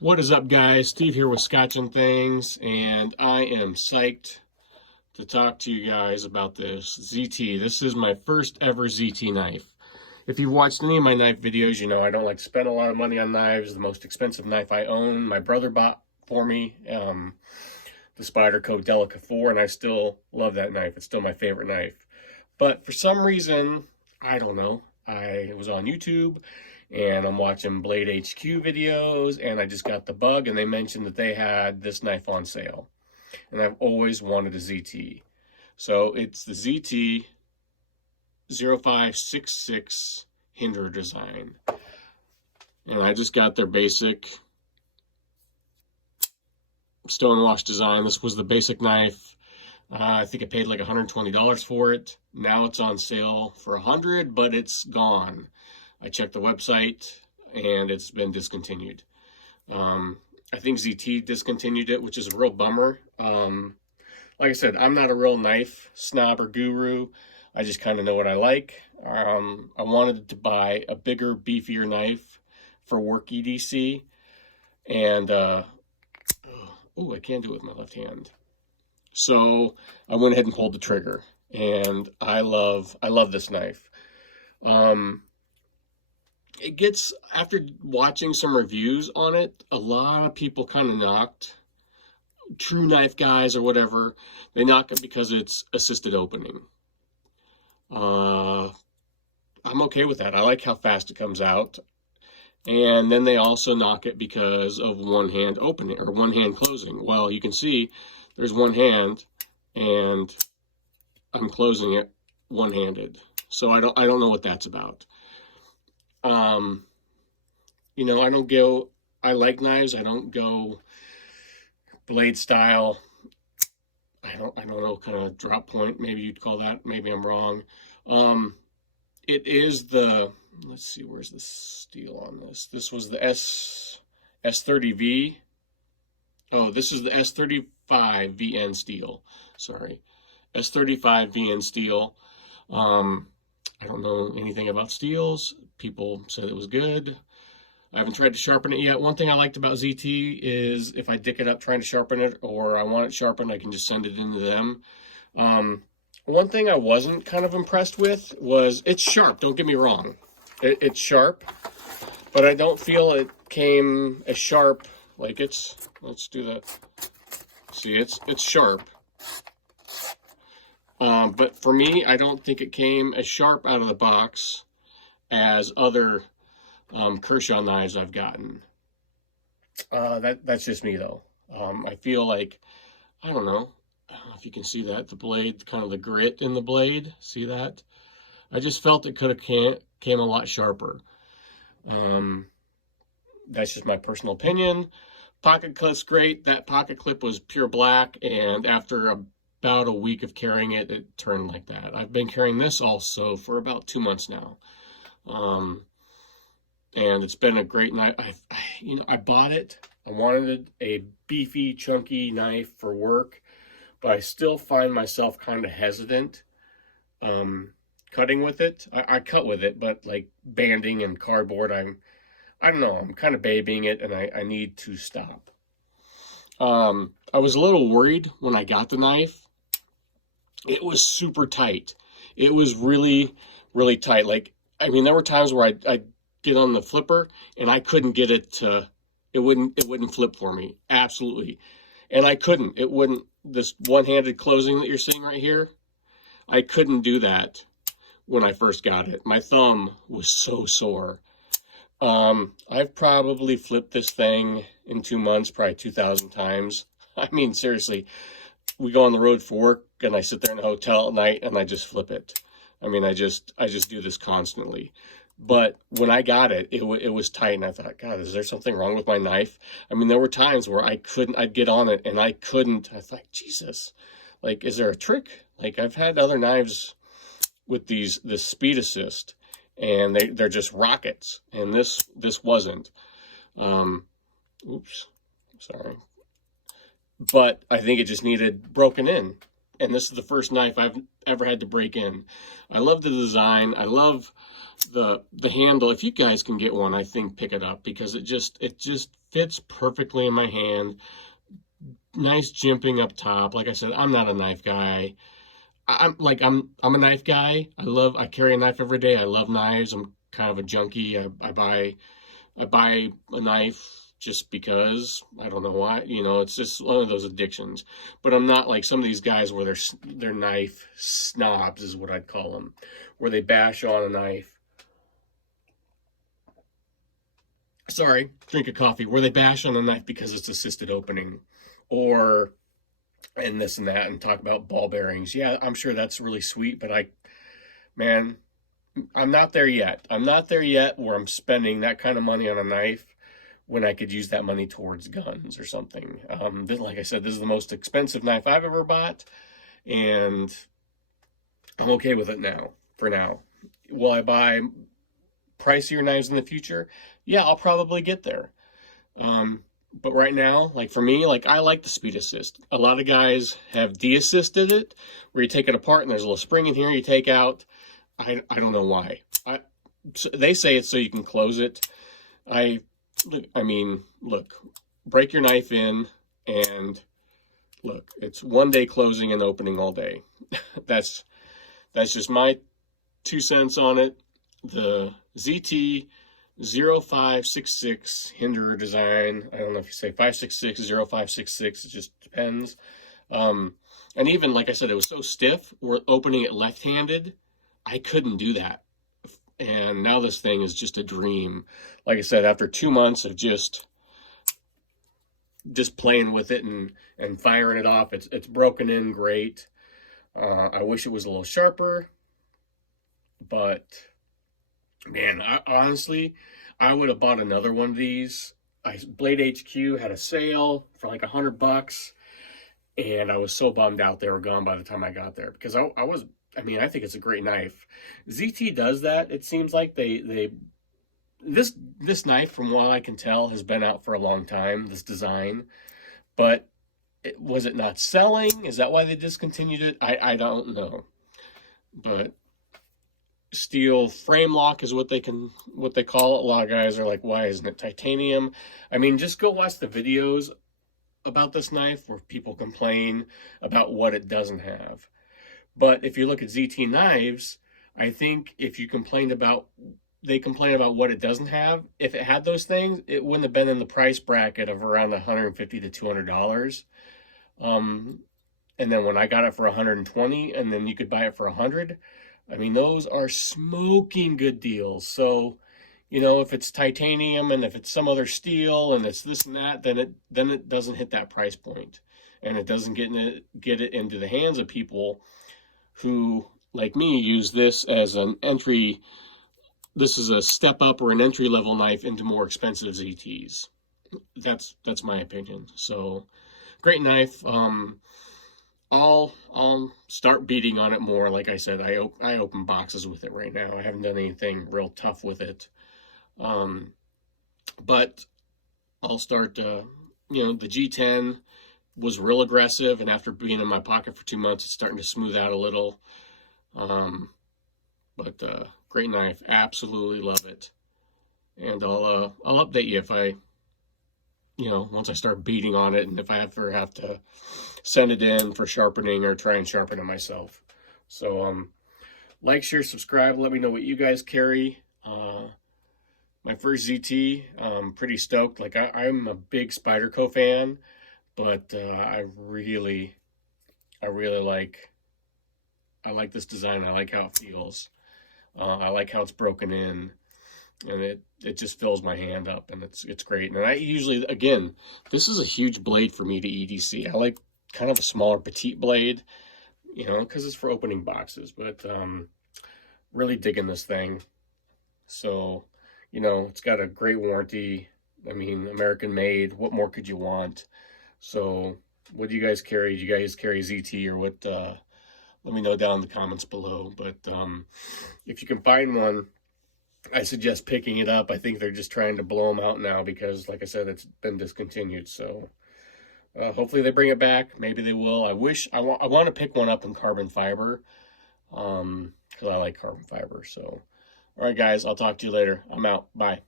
What is up, guys? Steve here with Scotch and Things, and I am psyched to talk to you guys about this ZT. This is my first ever ZT knife. If you've watched any of my knife videos, you know I don't like to spend a lot of money on knives. The most expensive knife I own, my brother bought for me, the Spyderco Delica 4, and I still love that knife. It's still my favorite knife. But for some reason, I don't know, I was on YouTube and I'm watching Blade HQ videos, and I just got the bug, and they mentioned that they had this knife on sale. And I've always wanted a ZT. So it's the ZT 0566 Hinder design. And I just got their basic stonewash design. This was the basic knife. I think I paid like $120 for it. Now it's on sale for $100, but it's gone. I checked the website and it's been discontinued. I think ZT discontinued it, which is a real bummer. Like I said, I'm not a real knife snob or guru. I just kind of know what I like. I wanted to buy a bigger, beefier knife for work EDC. And, oh, I can't do it with my left hand. So I went ahead and pulled the trigger, and I love this knife. It gets, after watching some reviews on it, a lot of people kind of knocked, true knife guys or whatever, they knock it because it's assisted opening. I'm okay with that. I like how fast it comes out. And then they also knock it because of one hand opening or one hand closing. Well, you can see there's one hand and I'm closing it one-handed. So I don't know what that's about. You know, I like knives. I don't go blade style. I don't know, kind of drop point, maybe you'd call that. Maybe I'm wrong. It is the, let's see, where's the steel on this? This was the S30V. Oh, this is the S35VN steel. Sorry. S35VN steel. I don't know anything about steels. People said it was good. I haven't tried to sharpen it yet. One thing I liked about ZT is if I dick it up trying to sharpen it, or I want it sharpened, I can just send it into them. One thing I wasn't kind of impressed with was it's sharp. Don't get me wrong. It's sharp, but I don't feel it came as sharp. Like let's do that. See, it's sharp. But for me, I don't think it came as sharp out of the box as other Kershaw knives I've gotten. That's just me, though. I feel like, I don't know if you can see that, the blade, kind of the grit in the blade. See that? I just felt it could have came a lot sharper. That's just my personal opinion. Pocket clip's great. That pocket clip was pure black, and after about a week of carrying it, it turned like that. I've been carrying this also for about 2 months now. And it's been a great knife. I bought it. I wanted a beefy, chunky knife for work, but I still find myself kind of hesitant cutting with it. I cut with it, but like banding and cardboard, I don't know, I'm kind of babying it, and I need to stop. I was a little worried when I got the knife. It was super tight. It was really, really tight. Like, I mean, there were times where I'd get on the flipper and I couldn't get it to, it wouldn't flip for me. Absolutely. And I couldn't. It wouldn't, this one-handed closing that you're seeing right here, I couldn't do that when I first got it. My thumb was so sore. I've probably flipped this thing in 2 months, probably 2,000 times. I mean, seriously, we go on the road for work and I sit there in a hotel at night and I just flip it. I mean, I just do this constantly. But when I got it, it was tight, and I thought, God, is there something wrong with my knife? I mean, there were times where I'd get on it and I couldn't. I thought, Jesus, like, is there a trick? Like, I've had other knives with this speed assist, and they're just rockets, and this wasn't. Oops, sorry. But I think it just needed broken in. and this is the first knife I've ever had to break in. I love the design. I love the handle. If you guys can get one, I think pick it up, because it just fits perfectly in my hand. Nice jimping up top. Like I said, I'm not a knife guy. I'm a knife guy. I carry a knife every day. I love knives. I'm kind of a junkie. I buy a knife just because. I don't know why. It's just one of those addictions. But I'm not like some of these guys where they're knife snobs, is what I'd call them, where they bash on a knife. Sorry, drink a coffee. Where they bash on a knife because it's assisted opening, or and this and that, and talk about ball bearings. Yeah, I'm sure that's really sweet, but man, I'm not there yet. I'm not there yet where I'm spending that kind of money on a knife when I could use that money towards guns or something. Like I said, this is the most expensive knife I've ever bought, and I'm okay with it now, for now. Will I buy pricier knives in the future? Yeah, I'll probably get there. But right now, like for me, like I like the speed assist. A lot of guys have de-assisted it, where you take it apart and there's a little spring in here you take out. I don't know why. They say it's so you can close it. Look, break your knife in, and look, it's 1 day closing and opening all day. That's just my 2 cents on it. The ZT 0566 Hinderer design. I don't know if you say 566, 0566, it just depends. And even, like I said, it was so stiff, we're opening it left-handed, I couldn't do that. And now this thing is just a dream. Like I said, after 2 months of just playing with it and firing it off, it's broken in great. I wish it was a little sharper, but man, honestly, I would have bought another one of these. Blade HQ had a sale for like $100, and I was so bummed out they were gone by the time I got there, because I think it's a great knife. ZT does that. It seems like this knife, from what I can tell, has been out for a long time, this design, but was it not selling? Is that why they discontinued it? I don't know. But steel frame lock is what they call it. A lot of guys are like, why isn't it titanium? I mean, just go watch the videos about this knife where people complain about what it doesn't have. But if you look at ZT knives, I think if you they complain about what it doesn't have, if it had those things, it wouldn't have been in the price bracket of around $150 to $200. And then when I got it for $120, and then you could buy it for $100, I mean, those are smoking good deals. So, if it's titanium and if it's some other steel and it's this and that, then it doesn't hit that price point, and it doesn't get it into the hands of people who, like me, use this as an entry. This is a step up or an entry level knife into more expensive ZTs. That's my opinion. So, great knife. I'll start beating on it more. Like I said, I open boxes with it right now. I haven't done anything real tough with it. But I'll start, the G10 was real aggressive, and after being in my pocket for 2 months, it's starting to smooth out a little. But great knife. Absolutely love it. And I'll update you if I, once I start beating on it, and if I ever have to send it in for sharpening or try and sharpen it myself. So, like, share, subscribe. Let me know what you guys carry. My first ZT, I'm pretty stoked. Like, I'm a big Spyderco fan, but I really like this design. I like how it feels. I like how it's broken in, and it just fills my hand up, and it's great. And I usually, again, this is a huge blade for me to EDC. I like kind of a smaller petite blade, because it's for opening boxes, but really digging this thing. So, it's got a great warranty. I mean, American made. What more could you want? So, what do you guys carry? Do you guys carry ZT or what? Let me know down in the comments below. But if you can find one, I suggest picking it up. I think they're just trying to blow them out now because, like I said, it's been discontinued. So, Hopefully they bring it back. Maybe they will. I want to pick one up in carbon fiber, because I like carbon fiber. So, all right, guys, I'll talk to you later. I'm out. Bye.